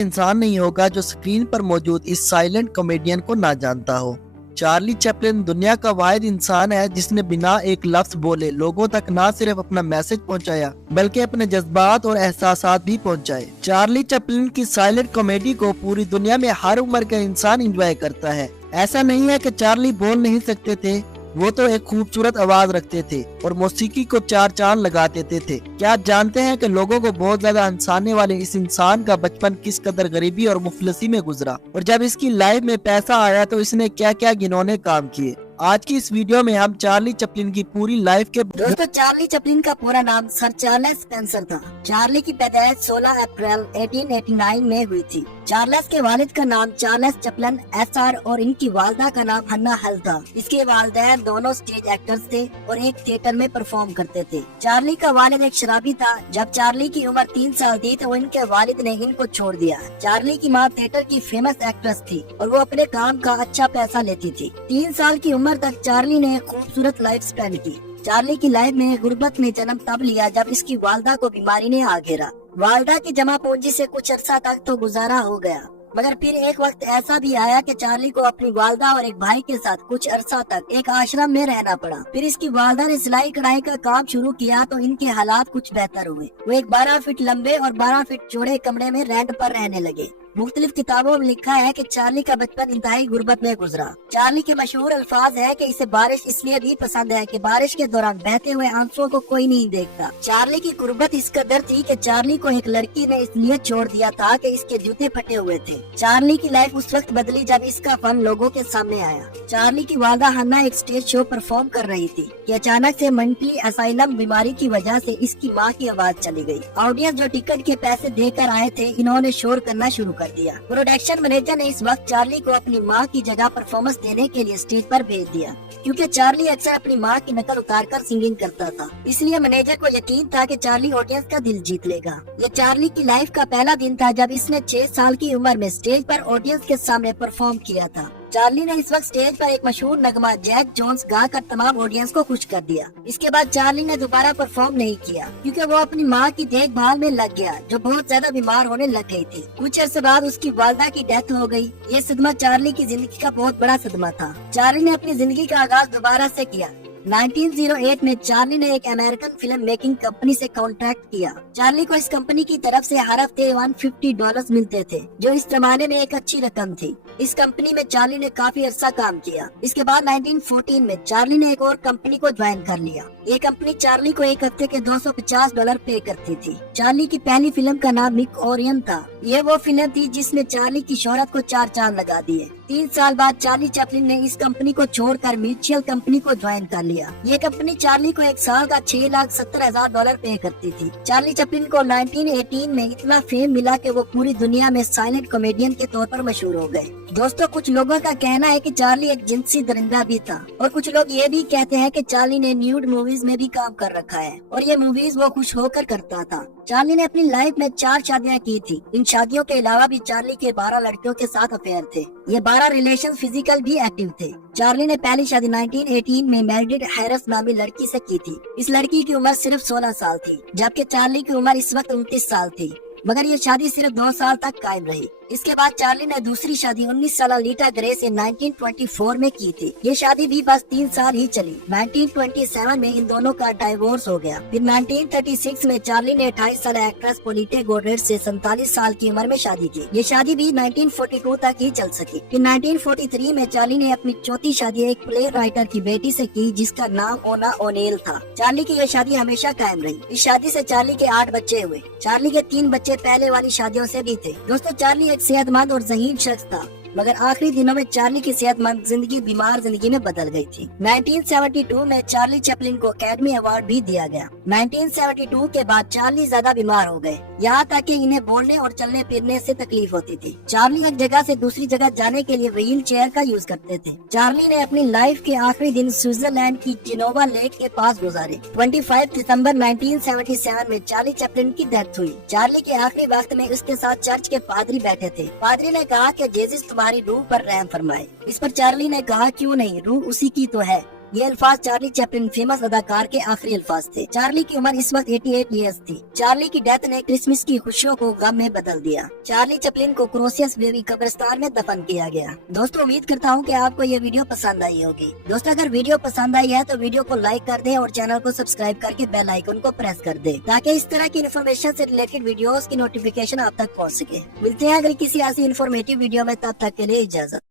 انسان نہیں ہوگا جو سکرین پر موجود اس سائلنٹ کامیڈین کو نہ جانتا ہو۔ چارلی چپلن دنیا کا واحد انسان ہے جس نے بنا ایک لفظ بولے لوگوں تک نہ صرف اپنا میسج پہنچایا بلکہ اپنے جذبات اور احساسات بھی پہنچائے۔ چارلی چپلن کی سائلنٹ کامیڈی کو پوری دنیا میں ہر عمر کا انسان انجوائے کرتا ہے۔ ایسا نہیں ہے کہ چارلی بول نہیں سکتے تھے، وہ تو ایک خوبصورت آواز رکھتے تھے اور موسیقی کو چار چاند لگا دیتے تھے۔ کیا آپ جانتے ہیں کہ لوگوں کو بہت زیادہ ہنسانے والے اس انسان کا بچپن کس قدر غریبی اور مفلسی میں گزرا، اور جب اس کی لائف میں پیسہ آیا تو اس نے کیا کیا گھنونے کام کیے۔ آج کی اس ویڈیو میں ہم چارلی چپلن کی پوری لائف کے دوستو، چارلی چپلن کا پورا نام سر چارلس اسپینسر تھا۔ چارلی کی پیدائش 16 اپریل 1889 میں ہوئی تھی۔ چارلس کے والد کا نام چارلس چپلن SR اور ان کی والدہ کا نام ہنا ہل تھا۔ اس کے والدین دونوں سٹیج ایکٹرز تھے اور ایک تھیٹر میں پرفارم کرتے تھے۔ چارلی کا والد ایک شرابی تھا۔ جب چارلی کی عمر 3 سال تھی تو ان کے والد نے ان کو چھوڑ دیا۔ چارلی کی ماں تھیٹر کی فیمس ایکٹریس تھی اور وہ اپنے کام کا اچھا پیسہ لیتی تھی۔ 3 سال کی عمر تک چارلی نے ایک خوبصورت لائف سپینڈ کی۔ چارلی کی لائف میں غربت نے جنم تب لیا جب اس کی والدہ کو بیماری نے آ گھیرا۔ والدہ کی جمع پونجی سے کچھ عرصہ تک تو گزارا ہو گیا، مگر پھر ایک وقت ایسا بھی آیا کہ چارلی کو اپنی والدہ اور ایک بھائی کے ساتھ کچھ عرصہ تک ایک آشرم میں رہنا پڑا۔ پھر اس کی والدہ نے سلائی کڑھائی کا کام شروع کیا تو ان کے حالات کچھ بہتر ہوئے۔ وہ ایک 12 فٹ لمبے اور 12 فٹ چوڑے کمرے میں رینٹ پر رہنے لگے۔ مختلف کتابوں میں لکھا ہے کہ چارلی کا بچپن انتہائی غربت میں گزرا۔ چارلی کے مشہور الفاظ ہے کہ اسے بارش اس لیے بھی پسند ہے کہ بارش کے دوران بہتے ہوئے آنسوؤں کو کوئی نہیں دیکھتا۔ چارلی کی غربت اس قدر تھی کہ چارلی کو ایک لڑکی نے اس لیے چھوڑ دیا تھا کہ اس کے جوتے پھٹے ہوئے تھے۔ چارلی کی لائف اس وقت بدلی جب اس کا فن لوگوں کے سامنے آیا۔ چارلی کی والدہ ہنا ایک سٹیج شو پرفارم کر رہی تھی کہ اچانک سے منٹلی اسائلم بیماری کی وجہ سے اس کی ماں کی آواز چلی گئی۔ آڈینس جو ٹکٹ کے پیسے دے کر آئے تھے انہوں نے شور کرنا شروع کر دیا۔ پروڈکشن مینیجر نے اس وقت چارلی کو اپنی ماں کی جگہ پرفارمنس دینے کے لیے اسٹیج پر بھیج دیا، کیونکہ چارلی اکثر اپنی ماں کی نقل اتار کر سنگنگ کرتا تھا۔ اس لیے مینیجر کو یقین تھا کہ چارلی آڈینس کا دل جیت لے گا۔ یہ چارلی کی لائف کا پہلا دن تھا جب اس نے 6 سال کی عمر میں اسٹیج پر آڈینس کے سامنے پرفارم کیا تھا۔ چارلی نے اس وقت اسٹیج پر ایک مشہور نغمہ جیک جونز گا کر تمام آڈینس کو خوش کر دیا۔ اس کے بعد چارلی نے دوبارہ پرفارم نہیں کیا کیونکہ وہ اپنی ماں کی دیکھ بھال میں لگ گیا جو بہت زیادہ بیمار ہونے لگ گئی تھی۔ کچھ عرصے بعد اس کی والدہ کی ڈیتھ ہو گئی۔ یہ صدمہ چارلی کی زندگی کا بہت بڑا صدمہ تھا۔ چارلی نے اپنی زندگی کا آغاز دوبارہ سے کیا۔ 1908 میں چارلی نے ایک امریکن فلم میکنگ کمپنی سے کانٹریکٹ کیا۔ چارلی کو اس کمپنی کی طرف سے ہر ہفتے $150 ملتے تھے جو اس زمانے میں ایک اچھی رقم تھی۔ اس کمپنی میں چارلی نے کافی عرصہ کام کیا۔ اس کے بعد 1914 میں چارلی نے ایک اور کمپنی کو جوائن کر لیا۔ یہ کمپنی چارلی کو ایک ہفتے کے $250 پے کرتی تھی۔ چارلی کی پہلی فلم کا نام مک اورین تھا۔ یہ وہ فلم تھی جس نے چارلی کی شہرت کو 4 چاند لگا دیے۔ 3 سال بعد چارلی چپلن نے اس کمپنی کو چھوڑ کر میوچل کمپنی کو جوائن کر لیا۔ یہ کمپنی چارلی کو ایک سال کا $6,70,000 پے کرتی تھی۔ چارلی چپلن کو 1918 میں اتنا فیم ملا کہ وہ پوری دنیا میں سائلنٹ کامیڈین کے طور پر مشہور ہو گئے۔ دوستو، کچھ لوگوں کا کہنا ہے کہ چارلی ایک جنسی درندہ بھی تھا، اور کچھ لوگ یہ بھی کہتے ہیں کہ چارلی نے نیوڈ موویز میں بھی کام کر رکھا ہے اور یہ موویز وہ خوش ہو کر کرتا تھا۔ چارلی نے اپنی لائف میں 4 شادیاں کی تھی۔ ان شادیوں کے علاوہ بھی چارلی کے 12 لڑکیوں کے ساتھ افیئر تھے۔ یہ 12 ریلیشن فزیکل بھی ایکٹیو تھے۔ چارلی نے پہلی شادی 1918 میں میریڈ ہیرس نامی لڑکی سے کی تھی۔ اس لڑکی کی عمر صرف 16 سال تھی، جبکہ چارلی کی عمر اس وقت 29 سال تھی، مگر یہ شادی صرف 2 سال تک قائم رہی۔ اس کے بعد چارلی نے دوسری شادی 19 سالہ لیٹا گرے سے 1924 میں کی تھی۔ یہ شادی بھی بس 3 سال ہی چلی۔ 1927 میں ان دونوں کا ڈائیورس ہو گیا۔ پھر 1936 میں چارلی نے 28 سالہ ایکٹریس پولیٹے گوڈریڈ سے 47 سال کی عمر میں شادی کی۔ یہ شادی بھی 1942 تک ہی چل سکی۔ پھر 1943 میں چارلی نے اپنی چوتھی شادی ایک پلے رائٹر کی بیٹی سے کی جس کا نام اونا اونیل تھا۔ چارلی کی یہ شادی ہمیشہ قائم رہی۔ اس شادی سے چارلی کے 8 بچے ہوئے۔ چارلی کے 3 بچے پہلے والی شادیوں سے بھی تھے۔ دوستو، چارلی ایک صحت مند اور ذہین شخص تھا، مگر آخری دنوں میں چارلی کی صحت مند زندگی بیمار زندگی میں بدل گئی تھی۔ 1972 میں چارلی چپلن کو اکیڈمی ایوارڈ بھی دیا گیا۔ 1972 کے بعد چارلی زیادہ بیمار ہو گئے، یہاں تک کہ انہیں بولنے اور چلنے پھرنے سے تکلیف ہوتی تھی۔ چارلی ایک جگہ سے دوسری جگہ جانے کے لیے وہیل چیئر کا یوز کرتے تھے۔ چارلی نے اپنی لائف کے آخری دن سوئٹزرلینڈ کی جنوبا لیک کے پاس گزارے۔ 25 دسمبر 1977 میں چارلی چپلن کی ڈیتھ ہوئی۔ چارلی کے آخری وقت میں اس کے ساتھ چرچ کے پادری بیٹھے تھے۔ پادری نے کہا کہ جیزس تمہاری روح پر رحم فرمائے۔ اس پر چارلی نے کہا کیوں نہیں، روح اسی کی تو ہے۔ یہ الفاظ چارلی چیپلن فیمس اداکار کے آخری الفاظ تھے۔ چارلی کی عمر اس وقت 88 ایئرز تھی۔ چارلی کی ڈیتھ نے کرسمس کی خوشیوں کو غم میں بدل دیا۔ چارلی چیپلن کو کروسیس بیبی قبرستان میں دفن کیا گیا۔ دوستو امید کرتا ہوں کہ آپ کو یہ ویڈیو پسند آئی ہوگی۔ دوستو اگر ویڈیو پسند آئی ہے تو ویڈیو کو لائک کر دیں اور چینل کو سبسکرائب کر کے بیل آئیکن کو پریس کر دیں تاکہ اس طرح کی انفارمیشن سے ریلیٹڈ ویڈیوز کی نوٹیفیکیشن آپ تک پہنچ سکے۔ ملتے ہیں اگلی کسی ایسی انفارمیٹیو ویڈیو میں، تب تک کے لیے اجازت۔